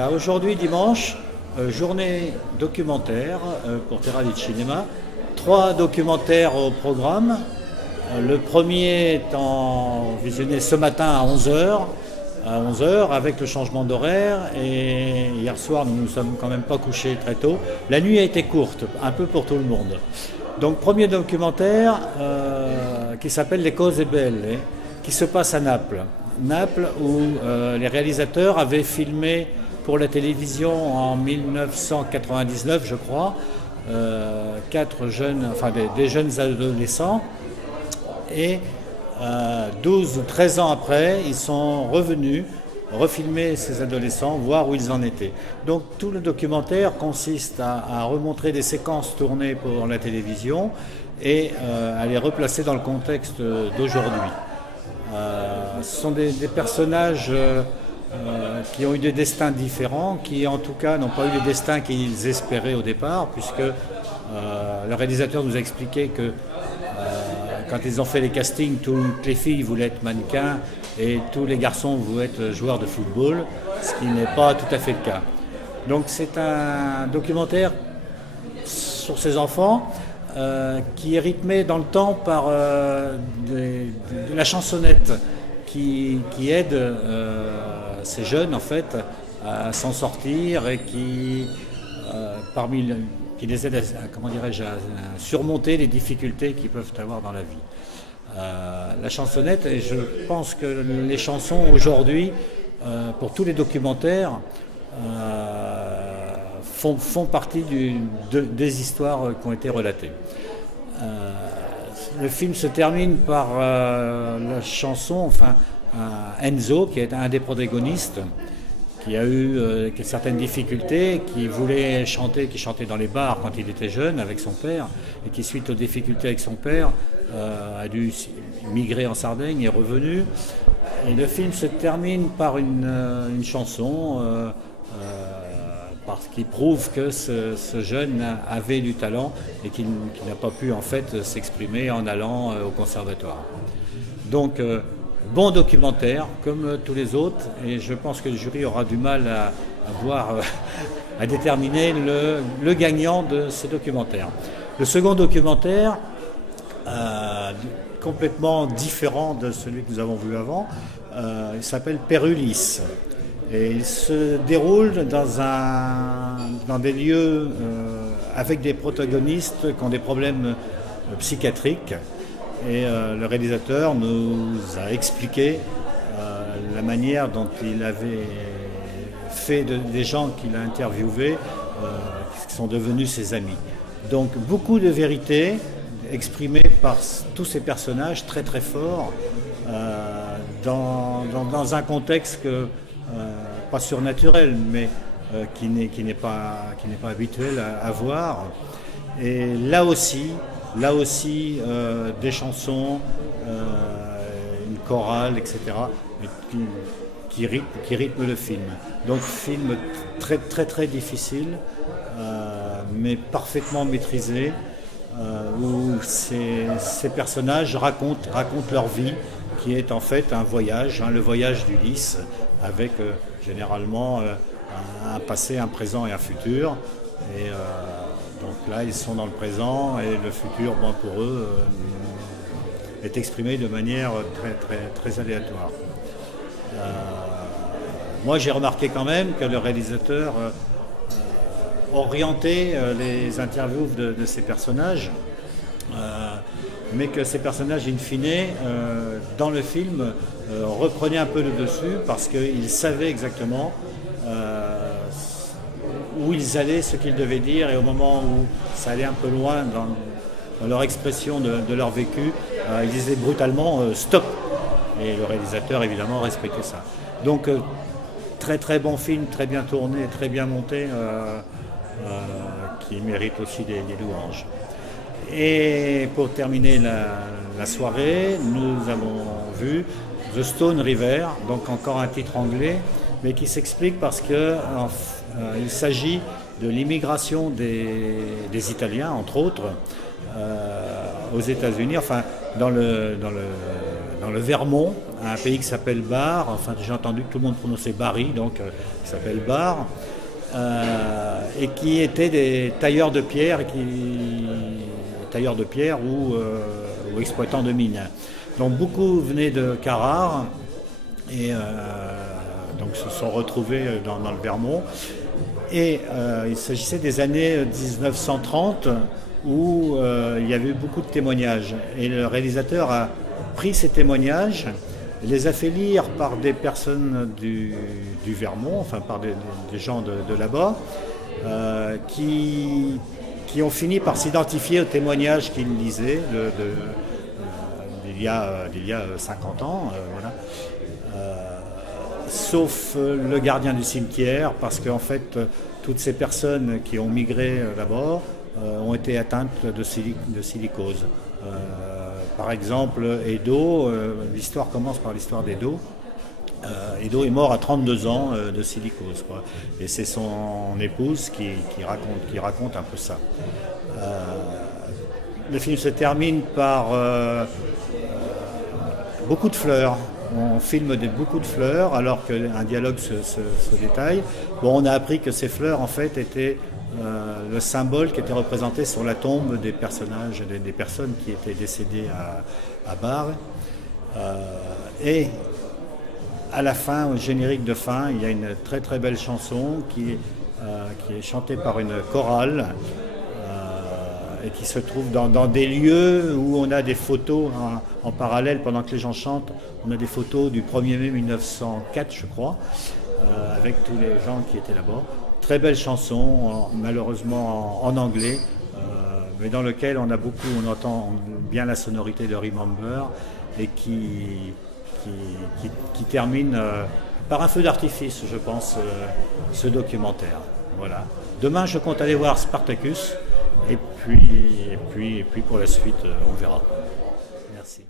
Voilà, aujourd'hui dimanche, journée documentaire pour Terra di Cinema. 3 documentaires au programme. Le premier étant visionné ce matin à 11h avec le changement d'horaire, et hier soir nous ne nous sommes quand même pas couchés très tôt. La nuit a été courte, un peu pour tout le monde. Donc premier documentaire qui s'appelle Les Cose Belle, qui se passe à Naples. Naples où les réalisateurs avaient filmé pour la télévision en 1999 je crois, 4 jeunes, enfin des jeunes adolescents, et 12 ou 13 ans après ils sont revenus refilmer ces adolescents, voir où ils en étaient. Donc tout le documentaire consiste à remontrer des séquences tournées pour la télévision et à les replacer dans le contexte d'aujourd'hui. Ce sont des personnages qui ont eu des destins différents, qui en tout cas n'ont pas eu le destin qu'ils espéraient au départ, puisque le réalisateur nous a expliqué que quand ils ont fait les castings, toutes les filles voulaient être mannequins et tous les garçons voulaient être joueurs de football, ce qui n'est pas tout à fait le cas. Donc c'est un documentaire sur ces enfants qui est rythmé dans le temps par de la chansonnette qui aide ces jeunes en fait à s'en sortir et qui les aide à surmonter les difficultés qu'ils peuvent avoir dans la vie. La chansonnette, et je pense que les chansons aujourd'hui, pour tous les documentaires, font partie des histoires qui ont été relatées. Le film se termine par la chanson, Enzo, qui est un des protagonistes, qui a eu certaines difficultés, qui voulait chanter, qui chantait dans les bars quand il était jeune avec son père, et qui, suite aux difficultés avec son père, a dû migrer en Sardaigne et est revenu. Et le film se termine par une chanson parce qu'il prouve que ce jeune avait du talent et qu'il n'a pas pu en fait s'exprimer en allant au conservatoire. Donc bon documentaire comme tous les autres, et je pense que le jury aura du mal à déterminer le gagnant de ce documentaire. Le second documentaire, complètement différent de celui que nous avons vu avant, il s'appelle Pérulis. Et il se déroule dans des lieux avec des protagonistes qui ont des problèmes psychiatriques. Et le réalisateur nous a expliqué la manière dont il avait fait des gens qu'il a interviewés, qui sont devenus ses amis. Donc beaucoup de vérité exprimée par tous ces personnages très très forts dans un contexte pas surnaturel, mais qui n'est pas habituel à voir. Et là aussi des chansons, une chorale, etc., qui rythment le film. Donc film très très très difficile, mais parfaitement maîtrisé, où ces personnages racontent leur vie, qui est en fait un voyage, le voyage d'Ulysse, avec généralement un passé, un présent et un futur. Et donc là, ils sont dans le présent, et le futur, pour eux, est exprimé de manière très, très, très aléatoire. Moi, j'ai remarqué quand même que le réalisateur orientait les interviews de ces personnages, mais que ces personnages, in fine, dans le film, reprenaient un peu le dessus, parce qu'ils savaient exactement où ils allaient, ce qu'ils devaient dire, et au moment où ça allait un peu loin dans leur expression de leur vécu, ils disaient brutalement stop. Et le réalisateur évidemment respectait ça. Donc très très bon film, très bien tourné, très bien monté, qui mérite aussi des louanges. Et pour terminer la soirée, nous avons vu The Stone River, donc encore un titre anglais, mais qui s'explique parce que il s'agit de l'immigration des Italiens, entre autres, aux États-Unis, enfin dans le Vermont, un pays qui s'appelle Barre. Enfin, j'ai entendu que tout le monde prononçait Barry, donc qui s'appelle Barre, et qui étaient des tailleurs de pierre, ou exploitants de mines. Donc beaucoup venaient de Carrare et donc se sont retrouvés dans le Vermont. Et il s'agissait des années 1930 où il y avait eu beaucoup de témoignages. Et le réalisateur a pris ces témoignages, les a fait lire par des personnes du Vermont, enfin par des gens de là-bas, qui ont fini par s'identifier aux témoignages qu'ils lisaient d'il y a 50 ans. Voilà. Sauf le gardien du cimetière, parce qu'en fait, toutes ces personnes qui ont migré là-bas ont été atteintes de silicose. Par exemple, Edo, l'histoire commence par l'histoire d'Edo. Edo est mort à 32 ans de silicose, quoi. Et c'est son épouse qui raconte un peu ça. Le film se termine par beaucoup de fleurs. On filme beaucoup de fleurs alors qu'un dialogue se détaille. Bon, on a appris que ces fleurs en fait étaient le symbole qui était représenté sur la tombe des personnages, des personnes qui étaient décédées à Barre. Et à la fin, au générique de fin, il y a une très très belle chanson qui est chantée par une chorale et qui se trouve dans des lieux où on a des photos en parallèle pendant que les gens chantent. On a des photos du 1er mai 1904, je crois, avec tous les gens qui étaient là-bas. Très belle chanson, malheureusement en anglais, mais dans lequel on entend bien la sonorité de Remember et qui termine par un feu d'artifice, je pense, ce documentaire. Voilà. Demain, je compte aller voir Spartacus, et puis pour la suite, on verra. Merci.